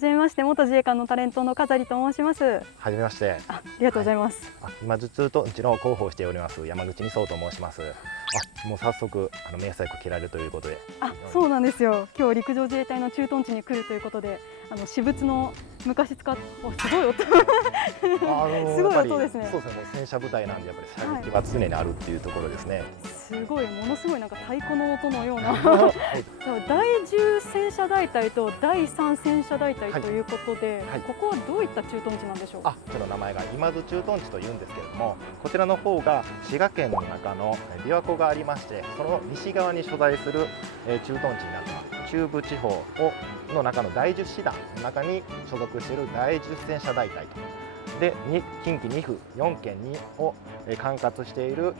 じめまして、元自衛官のタレントの飾と申します。はじめまして。ありがとうございます。今頭痛とうちの広報をしております山口二曹と申します。もう早速迷彩服着られるということで。そうなんですよ。今日陸上自衛隊の駐屯地に来るということで、私物の昔使っすごい音すごい音ですね。そうですね。もう戦車部隊なんでやっぱり射撃は常にあるっていうところですね。すごい、ものすごいなんか太鼓の音のような第10戦車大隊と第3戦車大隊ということで、ここはどういった駐屯地なんでしょうか。ちょっと名前が今津駐屯地というんですけれども、こちらの方が滋賀県の中の琵琶湖がありまして、その西側に所在する駐屯地になってます。中部地方の中の第10師団の中に所属している第10戦車大隊と。で近畿2府4県を管轄している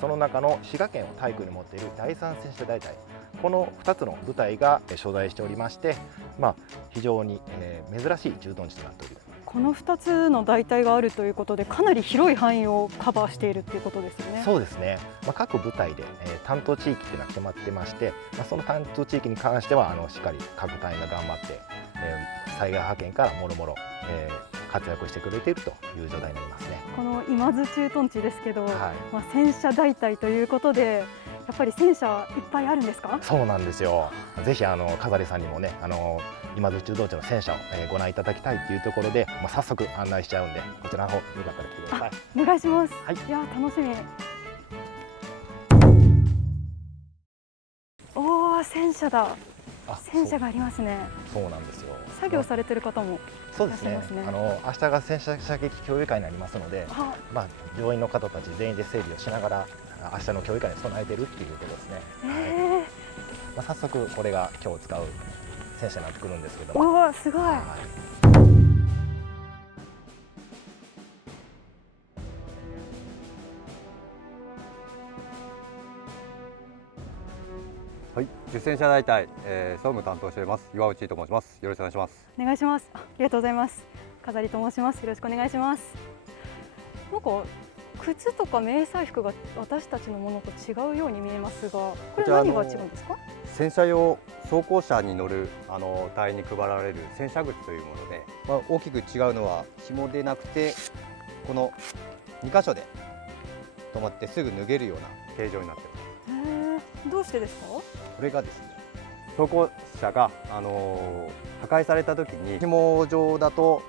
その中の滋賀県を体区に持っている第3戦車大隊、この2つの部隊が所在しておりまして、非常に珍しい駐屯地となっております。この2つの大隊があるということで、かなり広い範囲をカバーしているということですよね。そうですね。各部隊で担当地域というのは決まってまして、その担当地域に関してはしっかり各隊員が頑張って災害派遣からもろもろ活躍してくれているという状態になりますね。この今津駐屯地ですけど、戦車大隊ということで、やっぱり戦車いっぱいあるんですか？そうなんですよ。ぜひ飾さんにもね今津駐屯地の戦車をご覧いただきたいというところで、早速案内しちゃうんで、こちらの方よかったら来てください。お願いします。はい、いや楽しみ。おお、戦車だ。戦車がありますね。そうなんですよ。作業されてる方もそうですね。明日が戦車射撃競技会になりますので、乗員の方たち全員で整備をしながら明日の競技会に備えているっていうことですね。早速これが今日使う戦車になってくるんですけども。おお、すごい。はい、10戦車大隊、総務担当しております岩内と申します。よろしくお願いします。お願いします。ありがとうございます。飾と申します。よろしくお願いします。なんか靴とか迷彩服が私たちのものと違うように見えますが、これ何が違うんですか？戦車用装甲車に乗る隊員に配られる戦車靴というもので、大きく違うのは紐でなくてこの2箇所で止まってすぐ脱げるような形状になっています。どうしてですか？これがですね、装甲車が破壊された時に紐状だと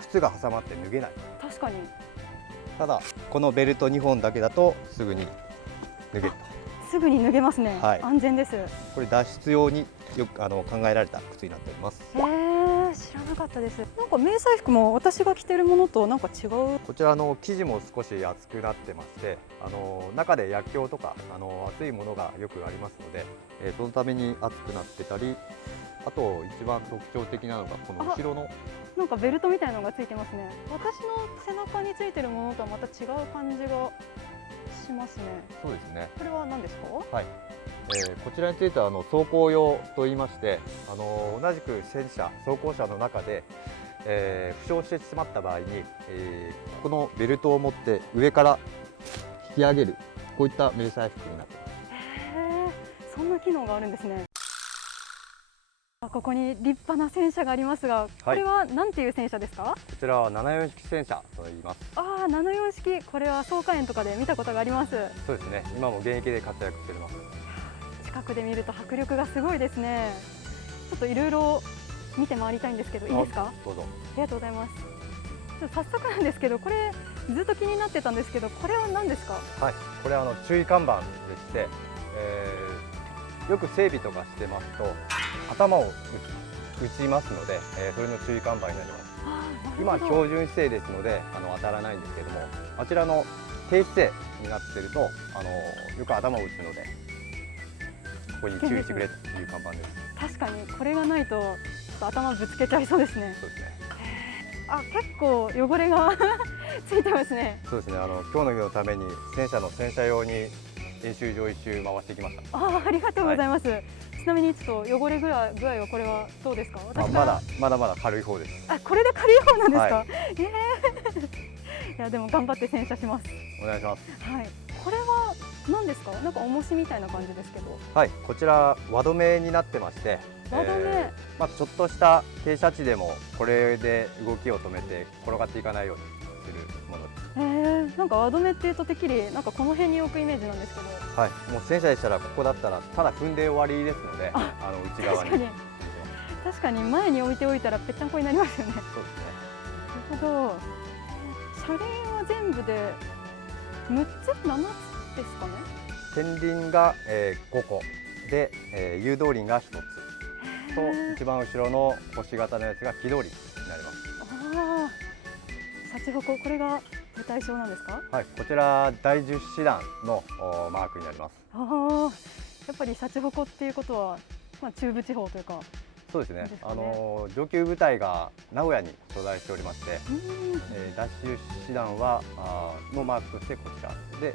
靴が挟まって脱げない。確かに。ただこのベルト2本だけだとすぐに脱げると。すぐに脱げますね。安全です。これ脱出用によく考えられた靴になっております。知らなかったです。なんか迷彩服も私が着てるものとなんか違う。こちら生地も少し厚くなってまして、中で薬莢とか厚いものがよくありますので、そのために厚くなってたり、あと一番特徴的なのがこの後ろのなんかベルトみたいなのがついてますね。私の背中についてるものとはまた違う感じがしますね。そうですね。これは何ですか？はい。こちらについては装甲用といいまして、同じく戦車装甲車の中で、負傷してしまった場合に、このベルトを持って上から引き上げる、こういった迷彩服になっています。そんな機能があるんですね。ここに立派な戦車がありますが、これは何ていう戦車ですか？こちらは74式戦車と言います。74式、これは草加園とかで見たことがあります。そうですね。今も現役で活躍しております。近くで見ると迫力がすごいですね。ちょっといろいろ見て回りたいんですけど、いいですか？どうぞ。ありがとうございます。早速なんですけど、これずっと気になってたんですけど、これは何ですか？はい、これは注意看板でして、よく整備とかしてますと頭を打ちますので、それの注意看板になります。今標準姿勢ですので当たらないんですけども、あちらの低姿勢になっているとよく頭を打つので、ここに注意してくれという看板です。確かにこれがないと頭ぶつけちゃいそうですね。そうですね。結構汚れがついてますね。そうですね。今日の日のために戦車用に練習場一周回してきました。ありがとうございます。ちなみにちょっと汚れ具合はこれはどうですか？まだ軽い方です。これで軽い方なんですか？いやでも頑張って洗車します。お願いします。これは何ですか？なんか重しみたいな感じですけど。はい、こちら輪止めになってまして、輪止めまあ、ちょっとした停車地でもこれで動きを止めて転がっていかないようにするものです。なんか輪止めっていうとてっきりなんかこの辺に置くイメージなんですけど。はい、もう戦車でしたらここだったらただ踏んで終わりですので、内側に。確かに前に置いておいたらぺったんこになりますよね。そうですね。なるほど。車輪は全部で6つ7つですかね。前輪が、5個で、誘導輪が1つと一番後ろの星型のやつが機動輪になります。ああ、シャチホコ、これが舞台上なんですか？はい、こちら第10師団のマークになります。ああ、やっぱりシャチホコっていうことは、まあ、中部地方というか。そうですね。ですかね上級部隊が名古屋に所在しておりまして、第10師団はのマークとしてこちらで、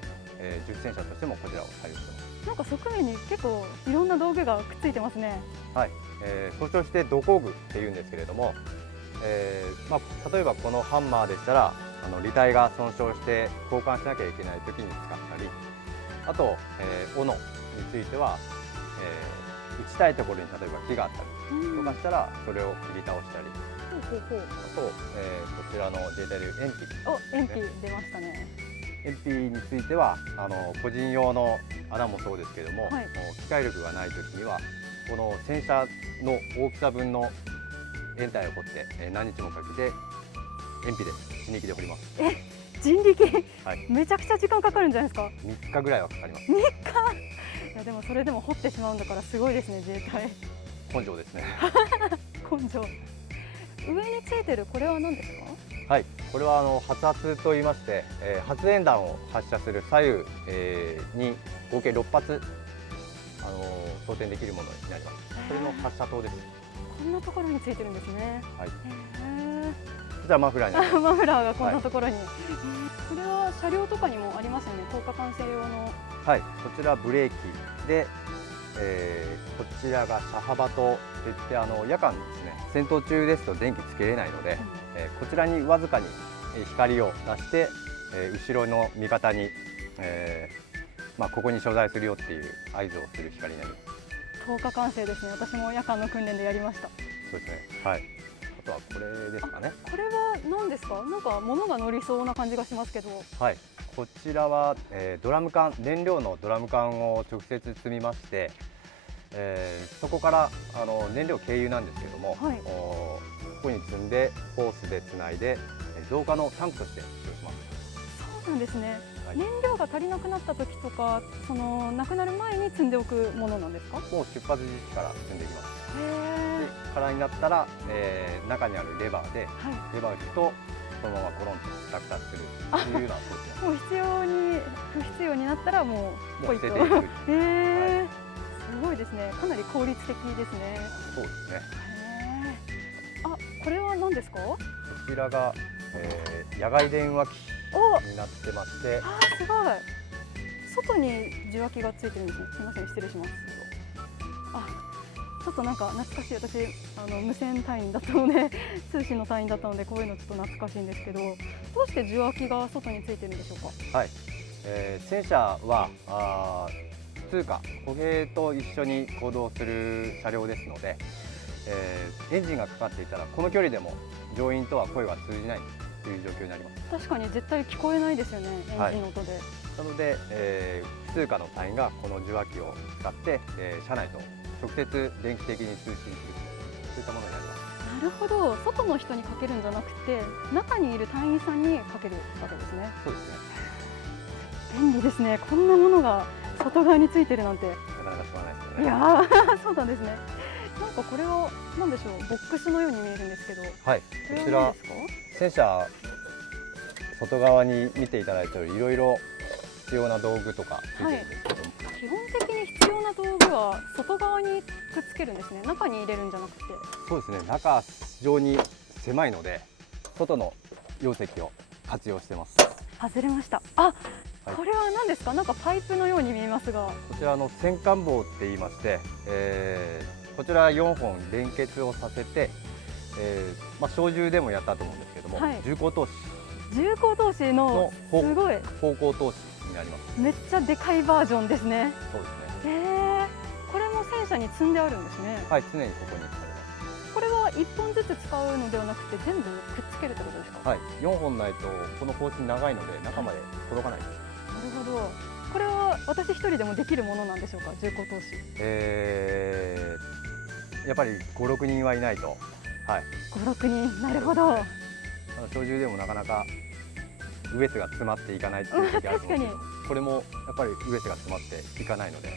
10戦車としてもこちらを採用しています。なんか側面に結構いろんな道具がくっついてますね。はい、総称して土工具っていうんですけれども、まあ、例えばこのハンマーでしたら履帯が損傷して交換しなきゃいけない時に使ったり、あと、斧については、打ちたいところに例えば木があったりとかしたらそれを切り倒したり、あと、こちらの自衛隊でいう鉛筆、お、鉛筆出ましたね。鉛筆については個人用の穴もそうですけれども、はい、機械力がない時にはこの戦車の大きさ分の掩体を掘って、何日もかけて鉛筆で死に木で掘ります。人力、はい、めちゃくちゃ時間かかるんじゃないですか？3日ぐらいはかかります。3日。いやでもそれでも掘ってしまうんだからすごいですね、自衛隊。根性ですね。根性。上についてるこれは何ですか？はい、これは発圧と言いまして、発煙弾を発射する左右、に合計6発装填できるものになります。それの発射塔です。こんなところについてるんですね。はい。こちらマフラーになります。マフラーがこんなところに。これは車両とかにもありますよね。灯火管制用の。はい、こちらブレーキで、こちらが車幅といって夜間ですね、戦闘中ですと電気つけれないので、こちらにわずかに光を出して、後ろの味方に、まあ、ここに所在するよっていう合図をする光になります。灯火管制ですね。私も夜間の訓練でやりました。そうですね。はい。あとはこれですかね。これは何ですか？なんか物が乗りそうな感じがしますけど。はい。こちらは、ドラム缶、燃料のドラム缶を直接積みまして、そこから燃料経由なんですけども、はい、ここに積んでホースでつないで増加のタンクとして使用します。そうなんですね。はい、燃料が足りなくなった時とか、なくなる前に積んでおくものなんですか？もう出発時期から積んでいきます。へで空になったら、中にあるレバーで、はい、レバーを引くとそのままコロンと落札するっていうようなそうですね。もう不必要になったらもうポイッと。捨てていく。すごいですね。かなり効率的ですね。そうですね。あ、これは何ですか？こちらが、野外電話機になってまして、あ、すごい。外に受話器がついてるんですね。すみません、失礼します。あ、ちょっとなんか懐かしい。私無線隊員だったので通信の隊員だったのでこういうのちょっと懐かしいんですけど、どうして受話器が外についてるんでしょうか？はい。戦車は普通科歩兵と一緒に行動する車両ですので、エンジンがかかっていたらこの距離でも乗員とは声が通じないという状況になります。確かに絶対聞こえないですよね、エンジンの音で。なので、普通科の隊員がこの受話器を使って、車内と直接電気的に通信する、そういったものになります。なるほど、外の人にかけるんじゃなくて中にいる隊員さんにかけるわけですね。そうですね。便利ですね。こんなものが外側についてるなんて。なかなか知らないですよね。いやーそうなんですね。なんかこれは何でしょう、ボックスのように見えるんですけど。はい、こちら戦車外側に見ていただいたよりいろいろ必要な道具とかついてるんですけども、基本的に必要な道具は外側にくっつけるんですね。中に入れるんじゃなくて。そうですね。中非常に狭いので外の容積を活用してます。外れました。あ、これは何ですか？なんかパイプのように見えますが。こちら戦艦棒って言いまして、こちら4本連結をさせて、まあ、小銃でもやったと思うんですけども、はい、銃口投資重工投資のすごい方向投資になりなります。めっちゃでかいバージョンですね。そうですね。これも戦車に積んであるんですね。はい、常にここにあります。これは1本ずつ使うのではなくて全部くっつけるってことですか？はい、4本ないとこの方針長いので中まで届かないです。なるほど。これは私一人でもできるものなんでしょうか、重工投資。やっぱり5、6人はいないと、はい、5、6人、なるほど。小銃でもなかなかウエスが詰まっていかないっていう時あると思うんですけど、これもやっぱりウエスが詰まっていかないので、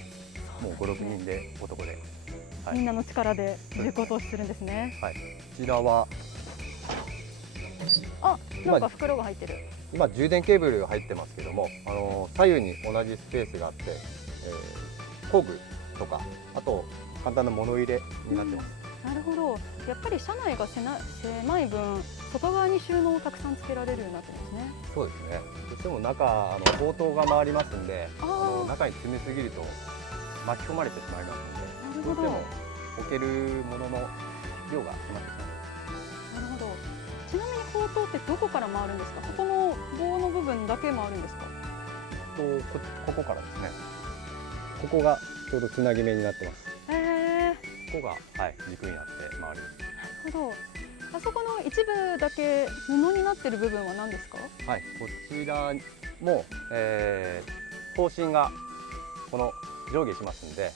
もう5、6人で男で、はい、みんなの力で重工投資するんですね。はい、こちらはあ、なんか袋が入ってる。今充電ケーブルが入ってますけども、左右に同じスペースがあって、工具とかあと簡単な物入れになってます。なるほど。やっぱり車内が狭い分、外側に収納をたくさんつけられるようになってますね。そうですね。どうしても中砲塔が回りますんで、中に詰めすぎると巻き込まれてしまいますので、どうしても置けるものの量が決まってきます。なるほど。ちなみに砲塔ってどこから回るんですか？ここの棒の部分だけ回るんですか？ここからですね。ここがちょうどつなぎ目になってます。ここが、はい、軸になって回ります。なるほど。あそこの一部だけ布になっている部分は何ですか？はい、こちらも、方針がこの上下しますんで、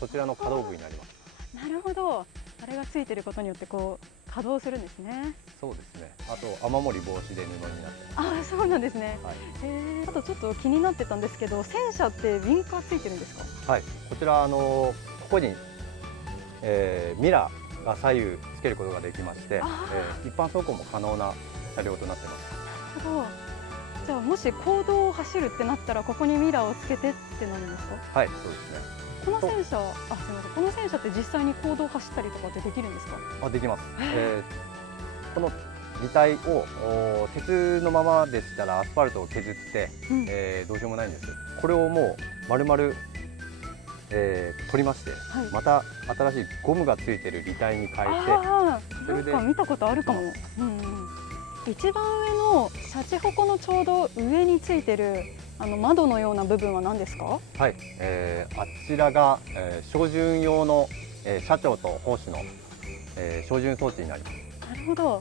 そちらの可動部になります。なるほど。あれがついていることによってこう稼働するんですね。そうですね。あと雨漏り防止で布になってます。ああ、そうなんですね。はい、あとちょっと気になってたんですけど、戦車ってウィンカーついてるんですか？はい、こちらここに、ミラーが左右つけることができまして、一般走行も可能な車両となってます。なるほど。じゃあもし公道を走るってなったらここにミラーをつけてってなるんですか？はい、そうですね。この戦車、すみません。この戦車って実際に公道を走ったりとかってできるんですか？あ、できます。この履帯を鉄のままでしたらアスファルトを削って、どうしようもないんです。これをもう丸々、取りまして、また新しいゴムがついてる履帯に変えて、それでなんか見たことあるかも。一番上のシャチホコのちょうど上についてる窓のような部分は何ですか？はい、あちらが、照準用の、車長と砲手の、照準装置になります。なるほど。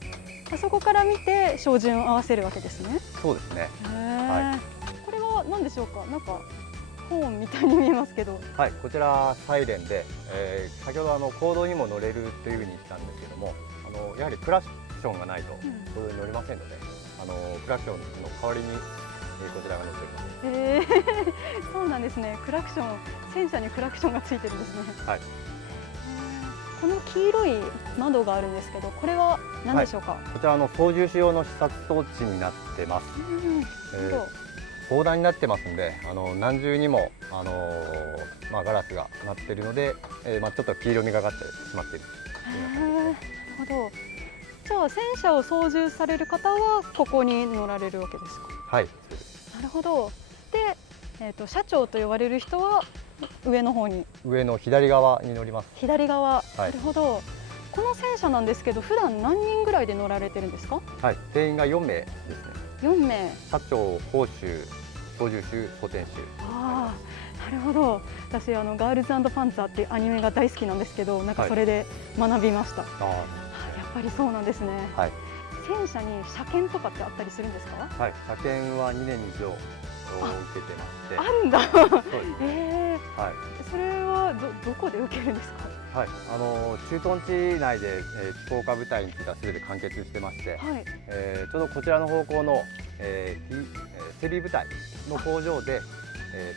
あそこから見て照準を合わせるわけですね。そうですね。はい。これは何でしょうか？なんかホーンみたいに見えますけど。はい、こちらサイレンで、先ほど公道にも乗れるというふうに言ったんですけども、やはりクラクションがないと公道に乗りませんので、クラクションの代わりに、こちらが乗っております。そうなんですね。クラクション、戦車にクラクションがついてるんですね。はい。この黄色い窓があるんですけど、これは何でしょうか？こちら操縦士用の視察装置になってます。砲弾になってますんで、何重にもガラスがなっているので、ちょっと黄色みがかってしまっている。なるほど。じゃあ戦車を操縦される方はここに乗られるわけですか？はい、そうです。なるほど。で、車長と呼ばれる人は上の方に。上の左側に乗ります。左側。なるほど。この戦車なんですけど、普段何人ぐらいで乗られてるんですか？はい、定員が4名ですね。4名。車長、砲手、操縦手、装填手。ああ、なるほど。私ガールズ&パンツァーっていうアニメが大好きなんですけど、なんかそれで学びました。やっぱりそうなんですね。はい。戦車に車検とかってあったりするんですか？はい、車検は2年に一度受けてまして。あるんだ。はい。それはどこで受けるんですか？はい、駐屯地内で機甲科部隊についてはすべて完結してまして、ちょうどこちらの方向の、整備部隊の工場で、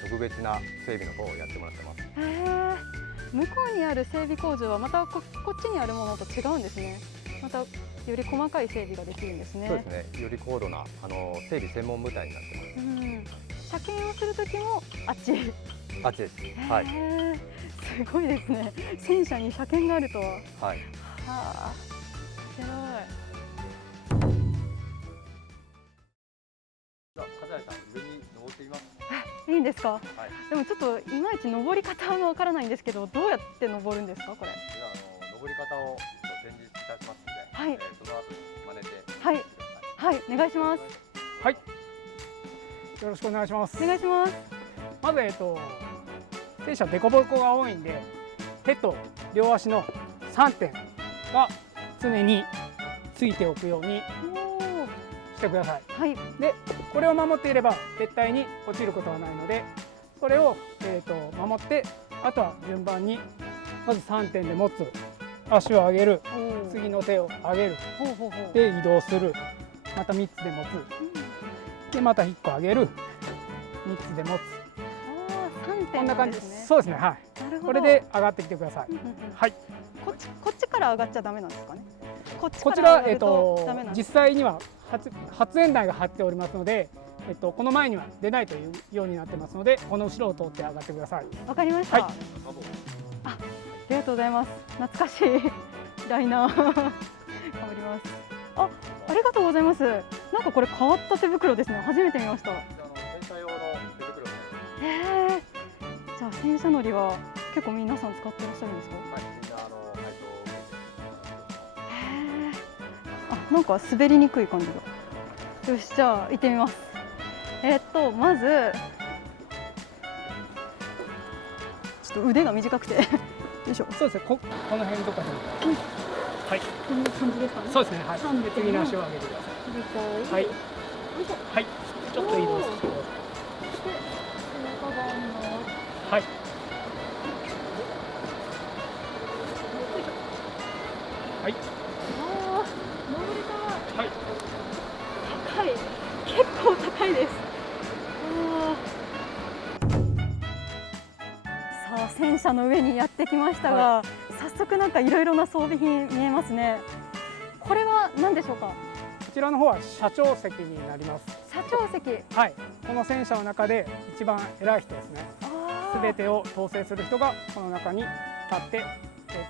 特別な整備の方をやってもらってます。向こうにある整備工場はまたこっちにあるものと違うんですね。またより細かい整備ができるんですね。そうですね。より高度な整備専門部隊になってます。車検をする時もあっち。あっちです。はい。すごいですね。戦車に車検があるとは。はい。はあ、面白い。じゃあ、笠井さん、上に登ってみます。いいんですか？はい。でもちょっといまいち登り方がわからないんですけど、どうやって登るんですか、これ？では登り方を展示いたしますので、はい。その後に真似て。はい。はい、お願いします。はい。よろしくお願いします。お願いします。まず戦車デコボコが多いんで、手と両足の3点が常についておくようにしてください。はい。で、これを守っていれば絶対に落ちることはないので、それを守って、あとは順番にまず3点で持つ、足を上げる、次の手を上げる、ほうほうほう。で移動する、また3つで持つ、でまた1個上げる、3つで持つ、3こ点んな感じです。そうですね、はい。なるほど。これで上がってきてください。はい。こっちから上がっちゃダメなんですかね。こっちこちからら、上がるとダメなんですか。実際には発煙台が張っておりますので、この前には出ないというようになってますので、この後ろを通って上がってください。わかりました。はい。ありがとうございます。懐かしいライナー頑張ります。ありがとうございます。なんかこれ変わった手袋ですね。初めて見ました。戦車用の手袋です。へえ。じゃあ戦車乗りは結構皆さん使ってらっしゃるんですか。はい、みんな配当へえ。あ、なんか滑りにくい感じが。よし、じゃあ行ってみます。まずちょっと腕が短くてよいしょ。そうですね。この辺とかで。はい。こんな感じですかね。そうですね。はい。三で次の足を上げてください。はい。はい。ちょっと移動してください。はい。はい。登れた。はい。高い。結構高いです。さあ戦車の上にやってきましたが、早速なんかいろいろな装備品見えますね。これは何でしょうか。こちらの方は車長席になります。社長席。はい。この戦車の中で一番偉い人ですね。すべてを統制する人がこの中に立って、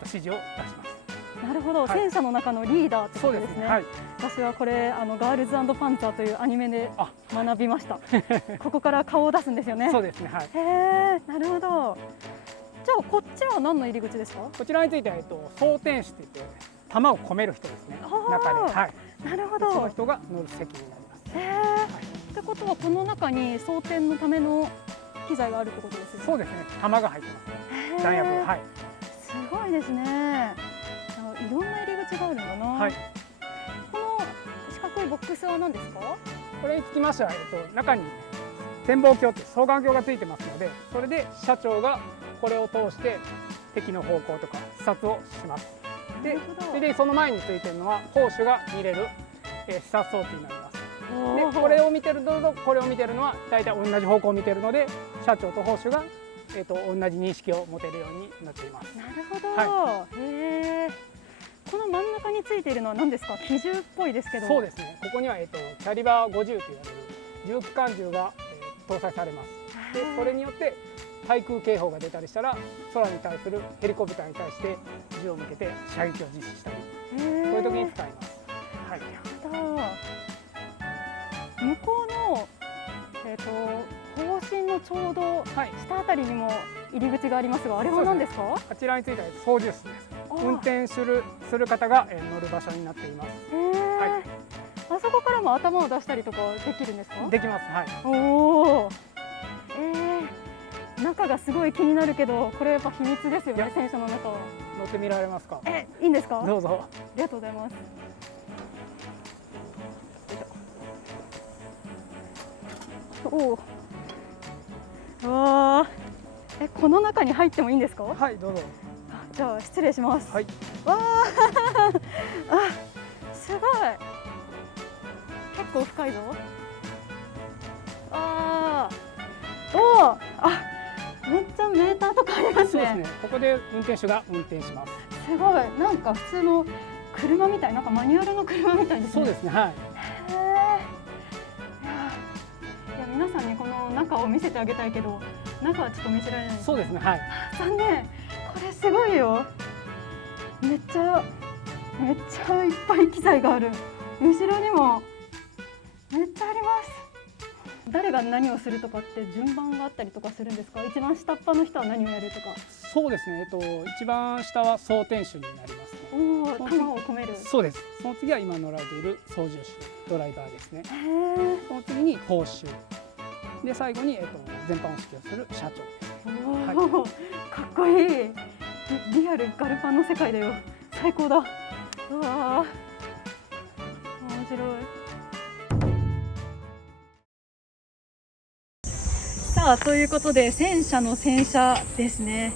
指示を出します。なるほど、はい戦車の中のリーダーってそうでことですすね。ね。はい。私はこれガールズ&パンツァーというアニメで学びました。ここから顔を出すんですよね。そうですね。はい。へえ、なるほど。じゃあこっちは何の入り口ですか。こちらについては装填士といって弾を込める人ですね。あー中に。はい。なるほそのど。人が乗る席になります。へえ。ってことはこの中に装填のための機材があるってことですよね。そうですね。弾が入ってますね。へー弾薬。はい。すごいですね。いろんな入り口があるんだな。はい。この四角いボックスは何ですか。これにつきましては中に展望鏡って双眼鏡がついてますので、それで社長がこれを通して敵の方向とか視察をします。で、それでその前についてるのは砲手が見れる、視察装置になります。で、これを見てるのとこれを見てるのは大体同じ方向を見てるので、社長と砲手が同じ認識を持てるようになっています。なるほど。へえ。この真ん中についているのは何ですか。機銃っぽいですけど。そうですね。ここにはキャリバー50と言われる重機関銃が、搭載されます。で、それによって対空警報が出たりしたら空に対するヘリコプターに対して銃を向けて射撃を実施したり、そういう時に使います。はい。向こうの砲身のちょうど下あたりにも入り口がありますが、あれは何ですか。あちらについては操縦室です。運転する方が乗る場所になっています。はい。あそこからも頭を出したりとかできるんですか。できます。はい。おお。中がすごい気になるけど、これやっぱ秘密ですよね。戦車の中は。乗ってみられますか。いいんですか。どうぞ。ありがとうございます。おお。わあ。この中に入ってもいいんですか。はい、どうぞ。じゃあ失礼します。はい。わあ。すごい。結構深いぞ。めっちゃメーターとかありますね。そうですね。ここで運転手が運転します。すごい。なんか普通の車みたい、なんかマニュアルの車みたいですね。そうですね。はい。いや、皆さんにこの中を見せてあげたいけど、中はちょっと見せられない。そうですね。はい。残念。これすごいよ。めっちゃいっぱい機材がある。後ろにもめっちゃあります。誰が何をするとかって順番があったりとかするんですか。一番下っ端の人は何をやるとか。そうですね。一番下は装填手になりますね。おお、弾を込める。そうです。その次は今乗られている操縦手、ドライバーですね。その次に砲手、で最後に、全般を指揮をする社長。おお、かっこいい。リアルガルパンの世界だよ。最高だ。うわー、面白い。さあ、ということで戦車の洗車ですね。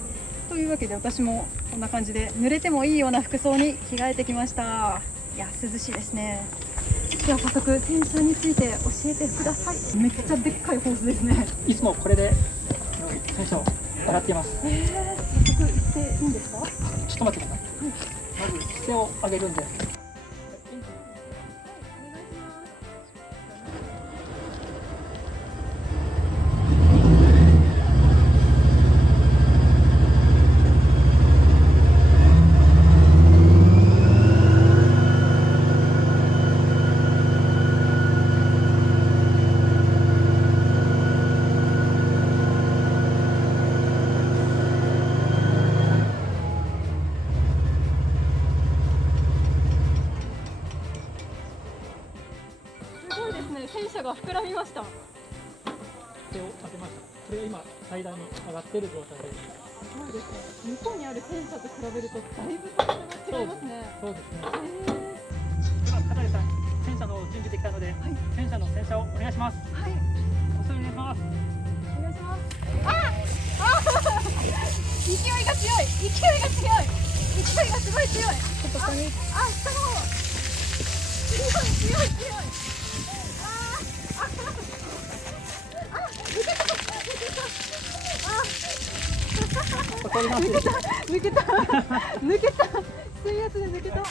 というわけで私もこんな感じで濡れてもいいような服装に着替えてきました。いや、涼しいですね。では早速洗車について教えてください。めっちゃでっかいホースですね。いつもこれで洗車を洗っています。早速行っていいんですか？ちょっと待ってください。まず姿勢を上げるんで。すごいですね。戦車が膨らみました。手を当てました。これが今最大に上がっている状態です。すごいですね。向こうにある戦車と比べるとだいぶ高さが違いますね。そうですね。今片出さん戦車の準備できたので、戦車の洗車をお願いします。はい、おそれお願いします。お願いします。勢いが強い。勢いが強い。勢いがすごい強い。ちょっと下に。下の方。強い強い強い。わかります。抜けた抜けた水圧で抜けた。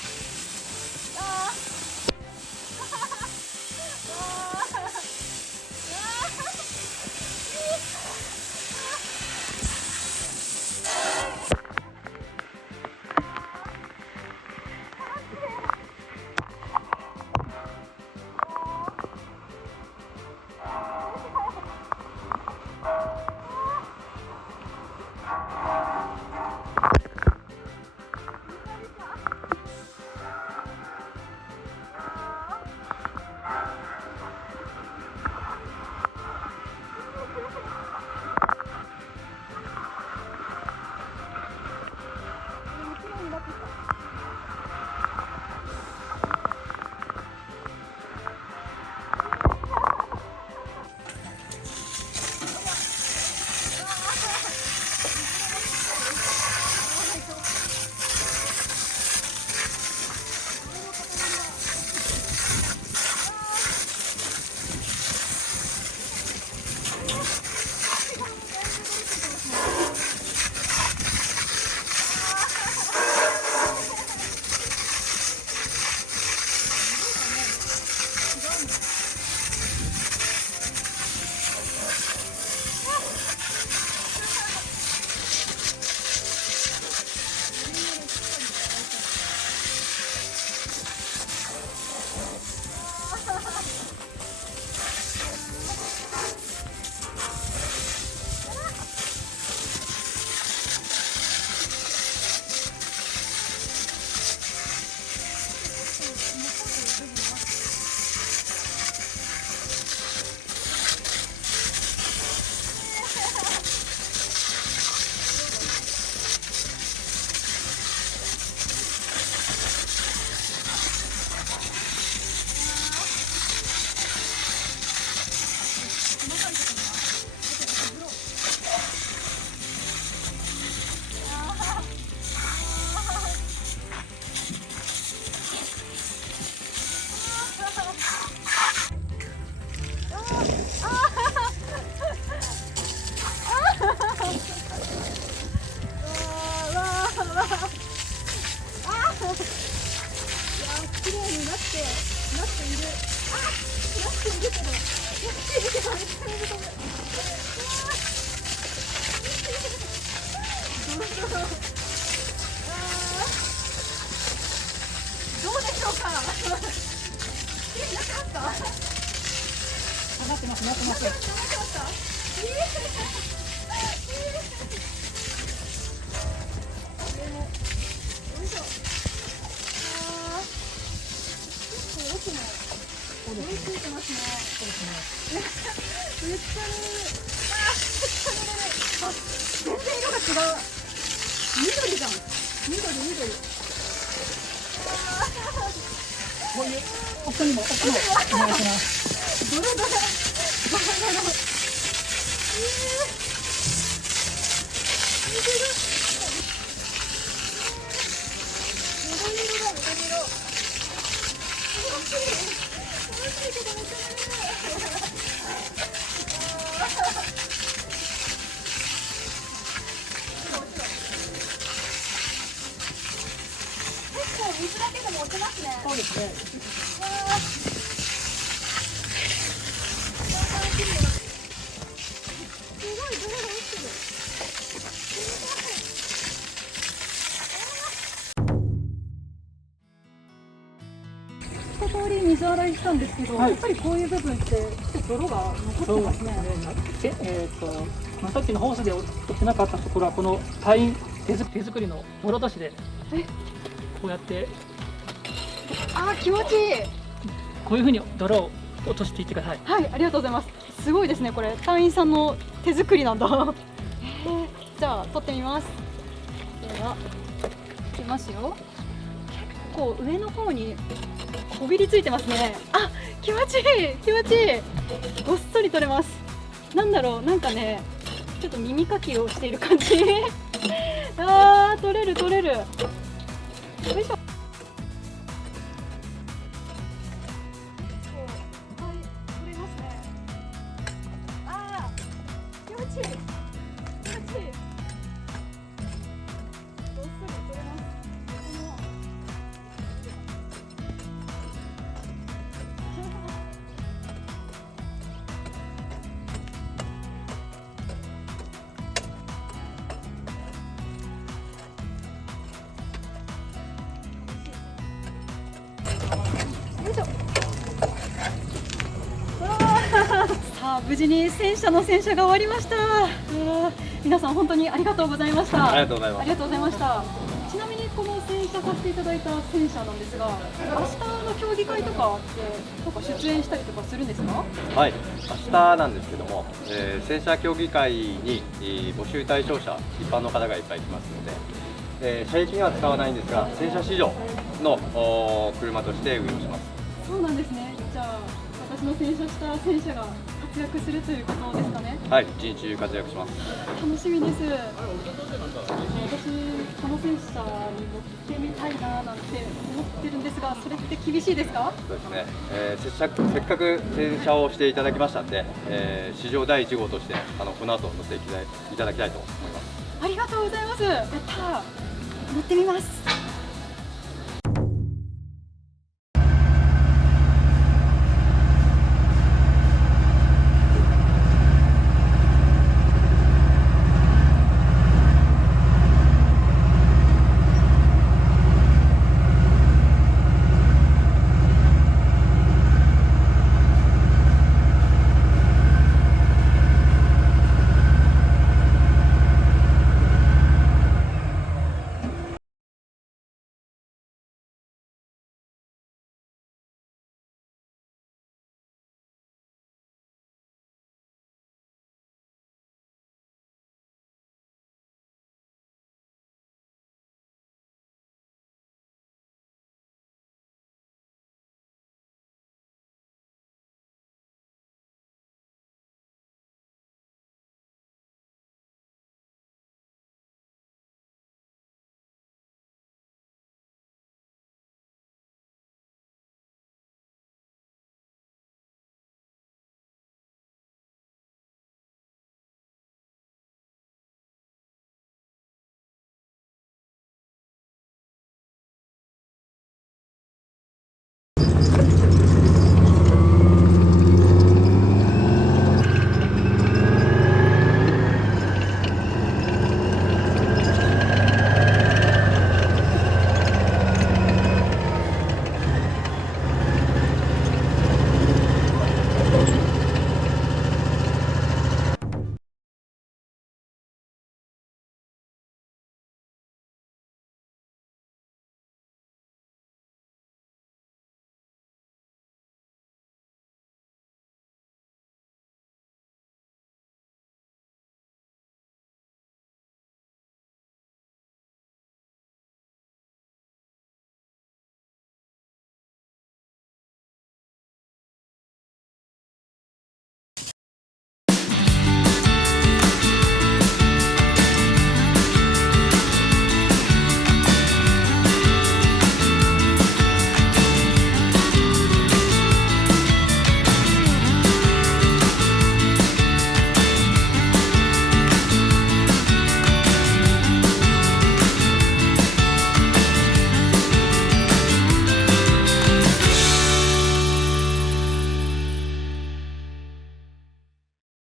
どうでしょうか。綺麗になってますか。なってます、なってます。なってますか。これもよいしょ。結構奥も追いついてますね。めっちゃ全然色が違う。緑じゃん。緑。こういう奥にもお願いします。ドロドロ。水だけでも落ちますね。そうですね。すごい泥が落ちてる。一通り水洗いしたんですけど、はいやっぱりこういう部分って泥が残ってますね。さっきのホースで取ってなかったところはこの隊員手作りの泥落としでこうやってあー気持ちいい。こういうふうに泥を落としていってください。はい、ありがとうございます。すごいですね、これ隊員さんの手作りなんだ。じゃあ取ってみます。では、いきますよ。結構上の方にこびりついてますね。あ、気持ちいい、気持ちいい。ごっそり取れます。なんだろう、なんかね、ちょっと耳かきをしている感じ。あー、取れる。よいしょ。さあ無事に洗車の洗車が終わりました。皆さん本当にありがとうございました。ありがとうございます。ありがとうございました。ちなみにこの洗車させていただいた洗車なんですが、明日の競技会とかってとか出演したりとかするんですか？はい、明日なんですけども、洗車競技会に募集対象者、一般の方がいっぱい来ますので、車液には使わないんですが、洗車市場の車として運用します。そうなんですね。じゃあ私の洗車した洗車が活躍するということですかね。はい、一日中活躍します。楽しみです。私この洗車に乗ってみたいななんて思ってるんですが、それって厳しいですか？そうですね、せっかく洗車をしていただきましたんで、史上第1号としてこの後乗っていただきたいと思います。ありがとうございます。やったー。乗ってみます。